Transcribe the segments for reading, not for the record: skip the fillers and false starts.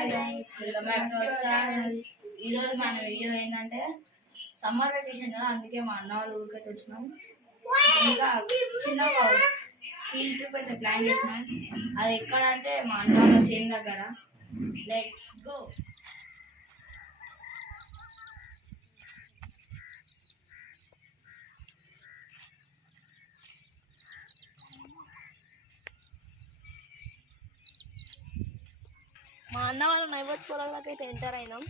Welcome back to our channel. ఈరోజు మన video ఏంటంటే సమ్మర్ వెకేషన్ కదా, అందుకే మా అన్న వాళ్ళ ఊరికైతే వచ్చినాం. ఇంకా చిన్న ఫీల్డ్ ట్రిప్ అయితే ప్లాన్ చేసినాం. అది ఎక్కడంటే మా అన్న వాళ్ళ సేమ్ దగ్గర. Let's go. మా అన్న వాళ్ళ నైబర్స్ పొలాలకి అయితే ఎంటర్ అయినాం.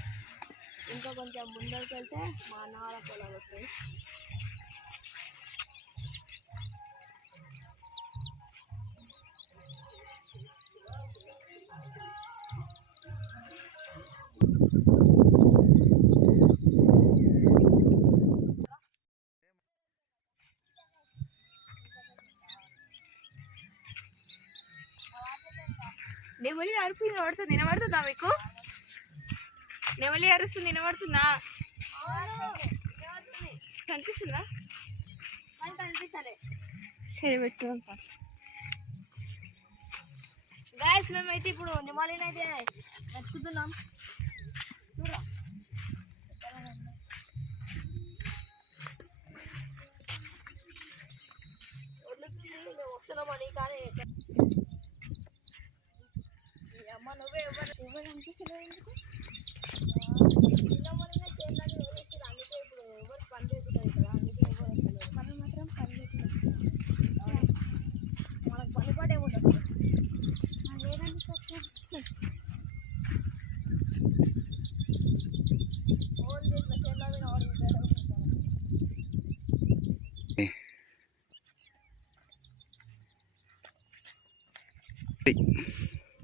ఇంకా కొంచెం ముందరికి వెళ్తే మా అన్న వాళ్ళ పొలాలు వస్తాయి. నెమలి అరుపు వినబడుతుంది. వినబడుతుందా మీకు? నెమలి అరుస్తుంది వినబడుతుందా? కనిపిస్తుందా? కనిపిస్తలే. సరే పెట్టుకుంటా. గాయస్ మేమైతే ఇప్పుడు నెమలిని అయితే వెతుకుతున్నాం. వస్తున్నామని కానీ అమ్మ నువ్వే ఎవరు అనిపిస్తలేదు ఎందుకు? చిన్నమ్మనే చేయాలని ఎవరు వస్తారు. అందుకే ఇప్పుడు ఎవరు పని చేస్తున్నారు కదా, అందుకే ఎవరు వస్తలేదు. పని మాత్రం పని చేస్తున్నారు. మనకు పని కూడా ఏముండదు. ఓన్లీ ఇట్లా చేయాలని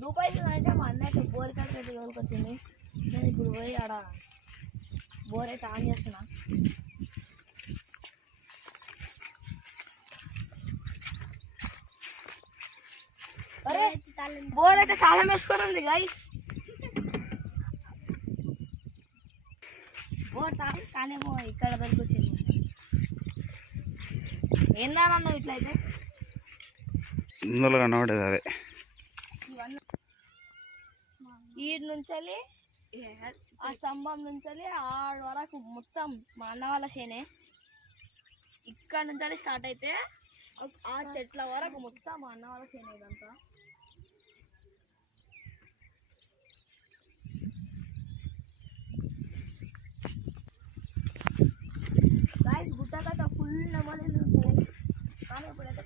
రూపాయలు అంటే మా అన్న అయితే బోర్ కాడికి అయితే తోలుకొచ్చింది. నేను ఇప్పుడు పోయి ఆడ బోర్ అయితే ఆన్ చేస్తున్నా. బోర్ అయితే తాళం వేసుకొని ఉంది గైస్. బోర్ తాళం కానేమో ఇక్కడ దొరికొచ్చింది. ఏందా నువ్వు ఇట్లయితే ఇందులో కనబడేది అదే. ఈడు నుంచి ఆ స్తంభం నుంచి ఆడ వరకు మొత్తం మా అన్న వాళ్ళ చేనే. ఇక్కడ నుంచి స్టార్ట్ అయితే ఆ చెట్ల వరకు మొత్తం మా అన్న వాళ్ళ చేనే ఇదంతా. గాయస్ గుట్టకైతే ఫుల్ నెమలీలు ఉంటాయి, కానీ ఇప్పుడైతే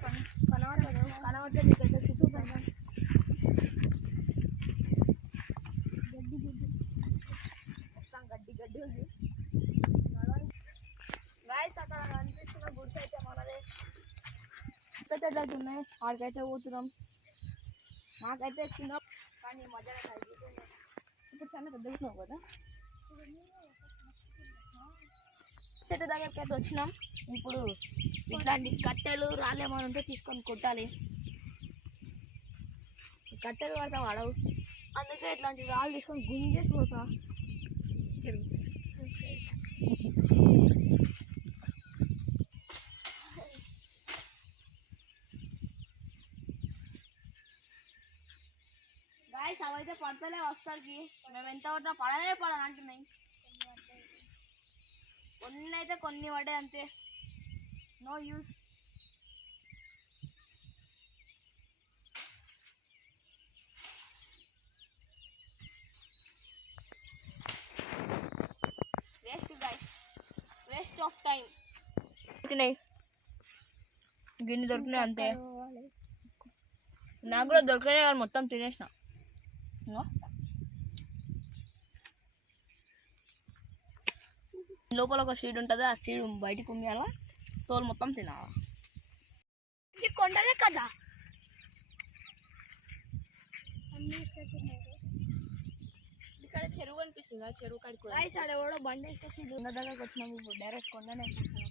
కనబడలేదు. కనబడితే మీకైతే చుట్టూ పైన గడ్డి ఉంది. గాయస్ అక్కడ కనిపిస్తున్న గుడ్స్ అయితే మనదే. పెద్దలు ఉన్నాయి, ఆడికైతే పోతున్నాం. నాకైతే చిన్న కానీ మధ్యలో తగ్గిపోయింది. ఇప్పుడు చాలా పెద్దగా కదా. చెట్టు దగ్గరికి అయితే వచ్చినాం. ఇప్పుడు ఇట్లాంటి కట్టెలు రాళ్ళేమని ఉంటే తీసుకొని కొట్టాలి. కట్టెలు పడతా వాడవు, అందుకే ఇట్లాంటి రాళ్ళు తీసుకొని గుంజేసి పోతా. గాయస్ అవైతే పడతలే వస్తాడికి. మేము ఎంత పడినా పడని అంటున్నాయి. కొన్ని అయితే కొన్ని పడ్డాయి అంతే, no use. Waste guys, waste of time. గిన్నె దొరికినాయి అంతే. నాకు కూడా దొరకలే కానీ మొత్తం తినేసిన. లోపల ఒక సీడ్ ఉంటుంది, ఆ సీడ్ బయటికి ఉమ్మేయాలా, తోలు మొత్తం తినాలా. ఇది కొండలే కదా. ఇక్కడ చెరువు అనిపిస్తుంది, ఆ చెరువు కాడికి ఎవడో బండి వేసుకొచ్చి కొండ దగ్గరకు వచ్చినాము. ఇప్పుడు డైరెక్ట్ కొండనే ఎక్కుతున్నాం.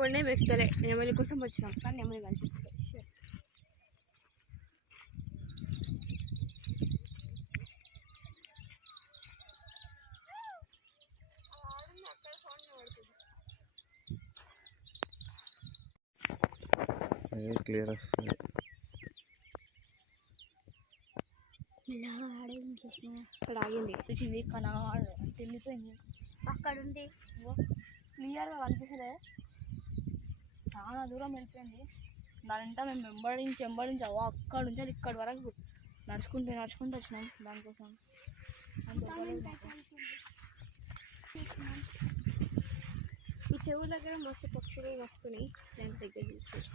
కొండే వ్యక్తులే నెమలి కోసం వచ్చినాం, కానీ నెమలి కనిపిస్తుంది. క్లియర్ వస్తుంది. ఇలా ఆడించు. ఇక్కడ ఆగింది వచ్చింది కానీ వెళ్ళిపోయింది అక్కడ ఉంది క్లియర్గా కనిపిస్తలే చాలా దూరం వెళ్ళిపోయింది దానింట మేము వెంబడించి అక్కడ నుంచి ఇక్కడి వరకు నడుచుకుంటూ వచ్చినాం దానికోసం ఈ చెవు దగ్గర మస్తు పక్షులు వస్తున్నాయి దాని దగ్గర చూసి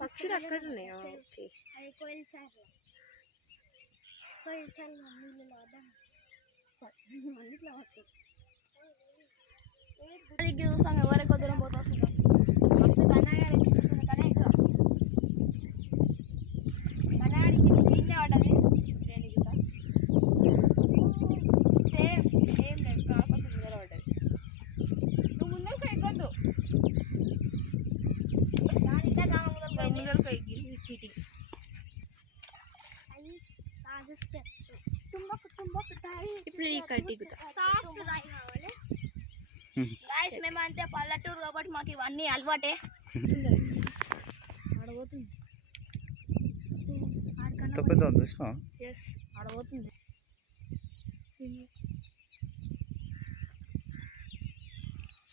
పక్షులు అక్కడ ఉన్నాయా ఓకే అది కోయిల్ సార్ నీళ్ళలో చూస్తాం ఎవరెక్కువ దూరం పోతా కానీ ఇక్కడ కనాడికి నీళ్ళే పడ్డది సేమ్ సేమ్ లేదు కొంచెం ముందర పడ్డది నువ్వు ముందరకు ఎక్కొద్దు ముందరకు ఎక్కి చీటింగ్ ఇప్పుడు ఇక్కడ గాయస్ మేము అంతే పల్లెటూరు కాబట్టి మాకు ఇవన్నీ అలవాటే ఆడబోతుంది ఎస్ ఆడబోతుంది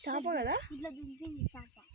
చేప కదా ఇట్లా దింపింది చేప